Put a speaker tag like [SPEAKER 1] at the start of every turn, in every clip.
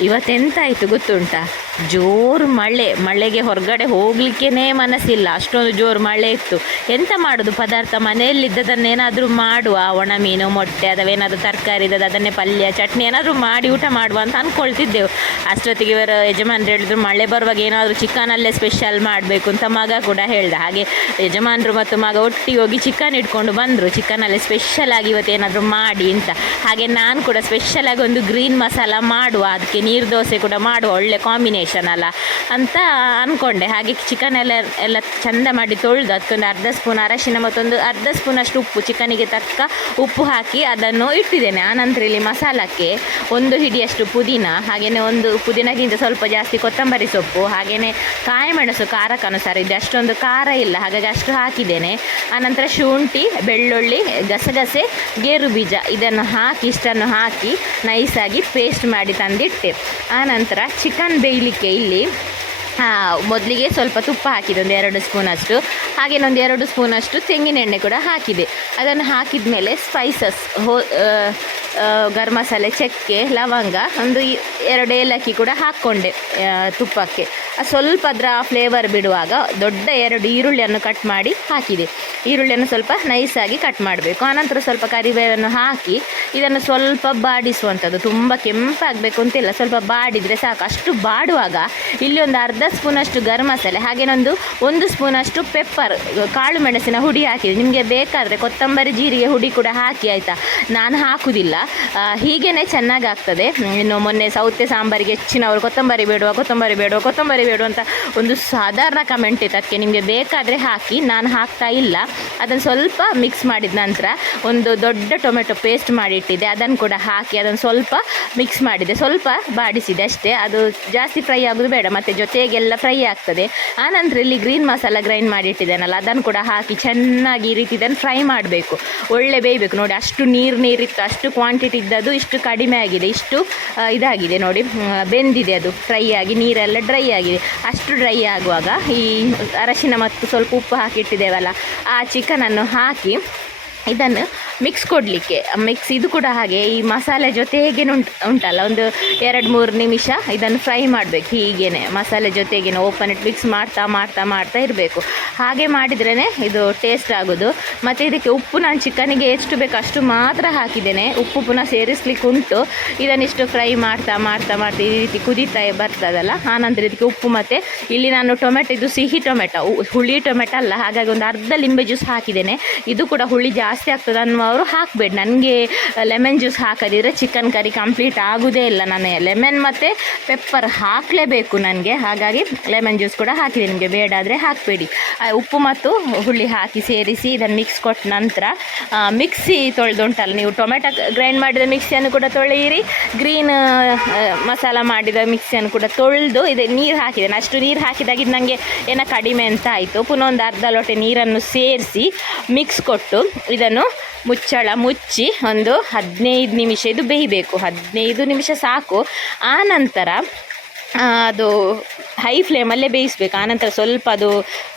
[SPEAKER 1] ಇವತ್ತೆಂತ ಆಯಿತು ಗೊತ್ತುಂಟಾ ಜೋರು ಮಳೆ, ಮಳೆಗೆ ಹೊರಗಡೆ ಹೋಗ್ಲಿಕ್ಕೇ ಮನಸ್ಸಿಲ್ಲ. ಅಷ್ಟೊಂದು ಜೋರು ಮಳೆ ಇತ್ತು. ಎಂತ ಮಾಡೋದು? ಪದಾರ್ಥ ಮನೆಯಲ್ಲಿದ್ದದನ್ನೇನಾದರೂ ಮಾಡುವ? ಒಣ ಮೀನು, ಮೊಟ್ಟೆ, ಅಥವಾ ಏನಾದರೂ ತರಕಾರಿ ಇದ್ದದ ಅದನ್ನೇ ಪಲ್ಯ, ಚಟ್ನಿ ಏನಾದರೂ ಮಾಡಿ ಊಟ ಮಾಡುವ ಅಂತ ಅಂದ್ಕೊಳ್ತಿದ್ದೆವು ಅಷ್ಟೊತ್ತಿಗೆ ಇವರ ಯಜಮಾನ್ರು ಹೇಳಿದ್ರು, ಮಳೆ ಬರುವಾಗ ಏನಾದರೂ ಚಿಕನಲ್ಲೇ ಸ್ಪೆಷಲ್ ಮಾಡಬೇಕು ಅಂತ ಮಗ ಕೂಡ ಹೇಳ್ದ. ಹಾಗೆ ಯಜಮಾನರು ಮತ್ತು ಮಗ ಒಟ್ಟಿಗೆ ಹೋಗಿ ಚಿಕನ್ ಇಟ್ಕೊಂಡು ಬಂದರು. ಚಿಕನಲ್ಲೇ ಸ್ಪೆಷಲ್ ಆಗಿ ಇವತ್ತು ಏನಾದರೂ ಮಾಡಿ ಅಂತ. ಹಾಗೆ ನಾನು ಕೂಡ ಸ್ಪೆಷಲಾಗಿ ಒಂದು ಗ್ರೀನ್ ಮಸಾಲ ಮಾಡುವ. ಅದಕ್ಕೆ ನೀರು ದೋಸೆ ಕೂಡ ಮಾಡುವ. ಒಳ್ಳೆ ಕಾಂಬಿನೇಷನ್ ಅಲ್ಲ ಅಂತ ಅಂದ್ಕೊಂಡೆ ಹಾಗೆ ಚಿಕನ್ ಎಲ್ಲ ಎಲ್ಲ ಚಂದ ಮಾಡಿ ತೊಳೆದು ಅದಕ್ಕೊಂದು ಅರ್ಧ ಸ್ಪೂನ್ ಅರಶಿನ ಮತ್ತೊಂದು ಅರ್ಧ ಸ್ಪೂನ್ ಅಷ್ಟು ಉಪ್ಪು ಚಿಕನಿಗೆ ತಕ್ಕ ಉಪ್ಪು ಹಾಕಿ ಅದನ್ನು ಇಟ್ಟಿದ್ದೇನೆ. ಆನಂತರ ಇಲ್ಲಿ ಮಸಾಲಕ್ಕೆ ಒಂದು ಹಿಡಿಯಷ್ಟು ಪುದೀನ ಹಾಗೆಯೇ ಒಂದು ಪುದೀನಗಿಂತ ಸ್ವಲ್ಪ ಜಾಸ್ತಿ ಕೊತ್ತಂಬರಿ ಸೊಪ್ಪು ಹಾಗೆಯೇ ಕಾಯಿ ಮೆಣಸು ಖಾರಕ್ಕೆ ಅನುಸಾರ ಇದೆ. ಅಷ್ಟೊಂದು ಖಾರ ಇಲ್ಲ, ಹಾಗಾಗಿ ಅಷ್ಟು ಹಾಕಿದ್ದೇನೆ. ಆನಂತರ ಶುಂಠಿ, ಬೆಳ್ಳುಳ್ಳಿ, ಗಸಗಸೆ, ಗೇರು ಬೀಜ ಇದನ್ನು ಹಾಕಿ, ಇಷ್ಟನ್ನು ಹಾಕಿ ನೈಸಾಗಿ ಪೇಸ್ಟ್ ಮಾಡಿ ತಂದಿಟ್ಟೆ. ಆನಂತರ ಚಿಕನ್ ಬೇಯಲಿಕ್ಕೆ ಇಲ್ಲಿ ಮೊದಲಿಗೆ ಸ್ವಲ್ಪ ತುಪ್ಪ ಹಾಕಿದೆ ಒಂದು ಎರಡು ಸ್ಪೂನಷ್ಟು. ಹಾಗೆ ಒಂದು ಎರಡು ಸ್ಪೂನಷ್ಟು ತೆಂಗಿನೆಣ್ಣೆ ಕೂಡ ಹಾಕಿದೆ. ಅದನ್ನು ಹಾಕಿದ ಮೇಲೆ ಸ್ಪೈಸಸ್ ಹೋ ಗರಂ ಮಸಾಲೆ ಚಕ್ಕೆ, ಲವಂಗ, ಒಂದು ಎರಡು ಏಲಕ್ಕಿ ಕೂಡ ಹಾಕ್ಕೊಂಡೆ ತುಪ್ಪಕ್ಕೆ. ಸ್ವಲ್ಪ ಅದರ ಫ್ಲೇವರ್ ಬಿಡುವಾಗ ದೊಡ್ಡ ಎರಡು ಈರುಳ್ಳಿಯನ್ನು ಕಟ್ ಮಾಡಿ ಹಾಕಿದೆ. ಈರುಳ್ಳಿಯನ್ನು ಸ್ವಲ್ಪ ನೈಸಾಗಿ ಕಟ್ ಮಾಡಬೇಕು. ಆನಂತರ ಸ್ವಲ್ಪ ಕರಿಬೇವನ್ನು ಹಾಕಿ ಇದನ್ನು ಸ್ವಲ್ಪ ಬಾಡಿಸುವಂಥದ್ದು. ತುಂಬ ಕೆಂಪಾಗಬೇಕು ಅಂತಿಲ್ಲ. ಸ್ವಲ್ಪ ಬಾಡಿದರೆ ಸಾಕು. ಅಷ್ಟು ಬಾಡುವಾಗ ಇಲ್ಲಿ ಒಂದು ಅರ್ಧ ಸ್ಪೂನಷ್ಟು ಗರಂ ಮಸಾಲೆ ಹಾಗೇನೊಂದು ಒಂದು ಸ್ಪೂನಷ್ಟು ಪೆಪ್ಪರ್ ಕಾಳು ಮೆಣಸಿನ ಹುಡಿ ಹಾಕಿದೆ. ನಿಮಗೆ ಬೇಕಾದರೆ ಕೊತ್ತಂಬರಿ ಜೀರಿಗೆ ಹುಡಿ ಕೂಡ ಹಾಕಿ ಆಯಿತಾ? ನಾನು ಹಾಕುವುದಿಲ್ಲ ಹೀಗೇನೆ ಚೆನ್ನಾಗಿ ಆಗ್ತದೆ ಇನ್ನು ಮೊನ್ನೆ ಸೌತೆ ಸಾಂಬಾರಿಗೆ ಹೆಚ್ಚಿನವರು ಕೊತ್ತಂಬರಿ ಬೇಡುವ ಕೊತ್ತಂಬರಿ ಬೇಡುವ ಕೊತ್ತಂಬರಿ ಬೇಡುವ ಅಂತ ಒಂದು ಸಾಧಾರಣ ಕಮೆಂಟ್ ಇತ್ತು ಅದಕ್ಕೆ ನಿಮಗೆ ಬೇಕಾದರೆ ಹಾಕಿ. ನಾನು ಹಾಕ್ತಾ ಇಲ್ಲ. ಅದನ್ನು ಸ್ವಲ್ಪ ಮಿಕ್ಸ್ ಮಾಡಿದ ನಂತರ ಒಂದು ದೊಡ್ಡ ಟೊಮೆಟೊ ಪೇಸ್ಟ್ ಮಾಡಿಟ್ಟಿದ್ದೆ. ಅದನ್ನು ಕೂಡ ಹಾಕಿ ಅದನ್ನು ಸ್ವಲ್ಪ ಮಿಕ್ಸ್ ಮಾಡಿದೆ. ಸ್ವಲ್ಪ ಬಾಡಿಸಿದೆ ಅಷ್ಟೇ. ಅದು ಜಾಸ್ತಿ ಫ್ರೈ ಆಗೋದು ಬೇಡ. ಮತ್ತು ಜೊತೆಗೆಲ್ಲ ಫ್ರೈ ಆಗ್ತದೆ. ಆನಂತರ ಇಲ್ಲಿ ಗ್ರೀನ್ ಮಸಾಲ ಗ್ರೈಂಡ್ ಮಾಡಿಟ್ಟಿದ್ದೇನಲ್ಲ, ಅದನ್ನು ಕೂಡ ಹಾಕಿ ಚೆನ್ನಾಗಿ ಈ ರೀತಿ ಇದನ್ನು ಫ್ರೈ ಮಾಡಬೇಕು. ಒಳ್ಳೆ ಬೇಯಬೇಕು. ನೋಡಿ, ಅಷ್ಟು ನೀರು ನೀರಿತ್ತು, ಅಷ್ಟು ಕ್ವಾಂಟಿಟಿ ಇದ್ದದ್ದು ಇಷ್ಟು ಕಡಿಮೆ ಆಗಿದೆ, ಇಷ್ಟು ಇದಾಗಿದೆ ನೋಡಿ. ಬೆಂದಿದೆ ಅದು ಫ್ರೈ ಆಗಿ, ನೀರೆಲ್ಲ ಡ್ರೈ ಆಗಿದೆ. ಅಷ್ಟು ಡ್ರೈ ಆಗುವಾಗ ಈ ಅರಶಿನ ಮತ್ತು ಸ್ವಲ್ಪ ಉಪ್ಪು ಹಾಕಿಟ್ಟಿದ್ದೇವಲ್ಲ, ಆ ಚಿಕನನ್ನು ಹಾಕಿ ಇದನ್ನು ಮಿಕ್ಸ್ ಕೊಡಲಿಕ್ಕೆ ಮಿಕ್ಸ್ ಇದು ಕೂಡ ಹಾಗೆ ಈ ಮಸಾಲೆ ಜೊತೆಗೆ ಉಂಟು ಉಂಟಲ್ಲ, ಒಂದು ಎರಡು ಮೂರು ನಿಮಿಷ ಇದನ್ನು ಫ್ರೈ ಮಾಡಬೇಕು, ಹೀಗೇನೆ ಮಸಾಲೆ ಜೊತೆಗೇನೆ ಓಪನ್ ಇಟ್ಟು ಮಿಕ್ಸ್ ಮಾಡ್ತಾ ಮಾಡ್ತಾ ಮಾಡ್ತಾ ಇರಬೇಕು. ಹಾಗೆ ಮಾಡಿದ್ರೇ ಇದು ಟೇಸ್ಟ್ ಆಗೋದು. ಮತ್ತು ಇದಕ್ಕೆ ಉಪ್ಪು ನಾನು ಚಿಕನಿಗೆ ಎಷ್ಟು ಬೇಕು ಅಷ್ಟು ಮಾತ್ರ ಹಾಕಿದ್ದೇನೆ. ಉಪ್ಪು ಪುನಃ ಸೇರಿಸ್ಲಿಕ್ಕೆ ಉಂಟು. ಇದನ್ನಿಷ್ಟು ಫ್ರೈ ಮಾಡ್ತಾ ಮಾಡ್ತಾ ಮಾಡ್ತಾ ಈ ರೀತಿ ಕುದೀತಾ ಬರ್ತದಲ್ಲ ಆನಂತರ ಇದಕ್ಕೆ ಉಪ್ಪು ಮತ್ತು ಇಲ್ಲಿ ನಾನು ಟೊಮೆಟೊ, ಇದು ಸಿಹಿ ಟೊಮೆಟೊ ಹುಳಿ ಟೊಮೆಟೊ ಅಲ್ಲ, ಹಾಗಾಗಿ ಒಂದು ಅರ್ಧ ಲಿಂಬೆ ಜ್ಯೂಸ್ ಹಾಕಿದ್ದೇನೆ. ಇದು ಕೂಡ ಹುಳಿ ಜಾಸ್ತಿ ಆಗ್ತದೆ. ಅನ್ನುವರು ಹಾಕಬೇಡಿ. ನನಗೆ ಲೆಮನ್ ಜ್ಯೂಸ್ ಹಾಕದಿದ್ರೆ ಚಿಕನ್ ಕರಿ ಕಂಪ್ಲೀಟ್ ಆಗೋದೇ ಇಲ್ಲ ನಾನು ಲೆಮನ್ ಮತ್ತು ಪೆಪ್ಪರ್ ಹಾಕಲೇಬೇಕು ನನಗೆ. ಹಾಗಾಗಿ ಲೆಮನ್ ಜ್ಯೂಸ್ ಕೂಡ ಹಾಕಿದೆ. ನಿಮಗೆ ಬೇಡ ಆದರೆ ಹಾಕಬೇಡಿ. ಉಪ್ಪು ಮತ್ತು ಹುಳಿ ಹಾಕಿ ಸೇರಿಸಿ ಇದನ್ನು ಮಿಕ್ಸ್ ಕೊಟ್ಟ ನಂತರ ಮಿಕ್ಸಿ ತೊಳೆದುಂಟಲ್ಲ ನೀವು ಟೊಮೆಟೊ ಗ್ರೈಂಡ್ ಮಾಡಿದ ಮಿಕ್ಸಿಯನ್ನು ಕೂಡ ತೊಳೆಯಿರಿ. ಗ್ರೀನ್ ಮಸಾಲ ಮಾಡಿದ ಮಿಕ್ಸಿಯನ್ನು ಕೂಡ ತೊಳೆದು ಇದೆ, ನೀರು ಹಾಕಿದ್ದೇನೆ ಅಷ್ಟು ನೀರು ಹಾಕಿದಾಗ ನನಗೆ ಏನೋ ಕಡಿಮೆ ಅಂತ ಆಯಿತು. ಪುನಃ ಒಂದು ಅರ್ಧ ಲೋಟೆ ನೀರನ್ನು ಸೇರಿಸಿ ಮಿಕ್ಸ್ ಕೊಟ್ಟು ಇದನ್ನು ಮುಚ್ಚಳ ಮುಚ್ಚಿ ಒಂದು ಹದಿನೈದು ನಿಮಿಷ ಇದು ಬೇಯಬೇಕು. ಹದಿನೈದು ನಿಮಿಷ ಸಾಕು. ಆ ನಂತರ ಅದು ಹೈ ಫ್ಲೇಮಲ್ಲೇ ಬೇಯಿಸ್ಬೇಕು. ಆನಂತರ ಸ್ವಲ್ಪ ಅದು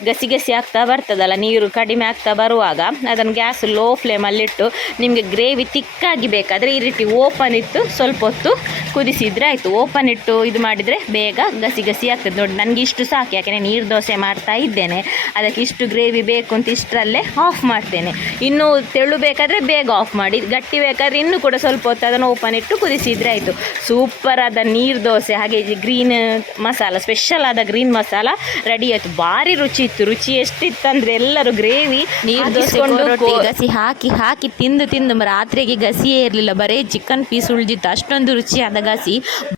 [SPEAKER 1] ಗಸಿ ಗಸಿ ಆಗ್ತಾ ಬರ್ತದಲ್ಲ, ನೀರು ಕಡಿಮೆ ಆಗ್ತಾ ಬರುವಾಗ ಅದನ್ನು ಗ್ಯಾಸ್ ಲೋ ಫ್ಲೇಮಲ್ಲಿಟ್ಟು ನಿಮಗೆ ಗ್ರೇವಿ ತಿಕ್ಕಾಗಿ ಬೇಕಾದರೆ ಈ ರೀತಿ ಓಪನ್ ಇಟ್ಟು ಸ್ವಲ್ಪ ಹೊತ್ತು ಕುದಿಸಿದರೆ ಆಯಿತು. ಓಪನ್ ಇಟ್ಟು ಇದು ಮಾಡಿದರೆ ಬೇಗ ಗಸಿ ಗಸಿ ಆಗ್ತದೆ. ನೋಡಿ, ನನಗೆ ಇಷ್ಟು ಸಾಕು. ಯಾಕೆಂದರೆ ನೀರು ದೋಸೆ ಮಾಡ್ತಾ ಇದ್ದೇನೆ. ಅದಕ್ಕೆ ಇಷ್ಟು ಗ್ರೇವಿ ಬೇಕು ಅಂತ ಇಷ್ಟರಲ್ಲೇ ಆಫ್ ಮಾಡ್ತೇನೆ. ಇನ್ನೂ ತೆಳು ಬೇಕಾದರೆ ಬೇಗ ಆಫ್ ಮಾಡಿ, ಗಟ್ಟಿ ಬೇಕಾದರೆ ಇನ್ನೂ ಕೂಡ ಸ್ವಲ್ಪ ಹೊತ್ತು ಅದನ್ನು ಓಪನ್ ಇಟ್ಟು ಕುದಿಸಿದರೆ ಆಯಿತು. ಸೂಪರ್ ಆದ ನೀರು ದೋಸೆ. ಹಾಗೆ ಗ್ರೀನ್ ಮಸಾಲ ಸ್ಪೆಷಲ್ ಆದ ಗ್ರೀನ್ ಮಸಾಲ ರೆಡಿ ಆಯ್ತು. ಭಾರಿ ರುಚಿ ಇತ್ತು. ರುಚಿ ಎಷ್ಟಿತ್ತು ಅಂದ್ರೆ ಎಲ್ಲರೂ ಗ್ರೇವಿ ನೀರು ರೊಟ್ಟಿ ಗಸಿ ಹಾಕಿ ಹಾಕಿ ತಿಂದು ತಿಂದು ರಾತ್ರಿಗೆ ಗಸಿಯೇ ಇರಲಿಲ್ಲ. ಬರೀ ಚಿಕನ್ ಪೀಸ್ ಉಳಿದಿತ್ತು. ಅಷ್ಟೊಂದು ರುಚಿಯಾದ ಗಸಿ.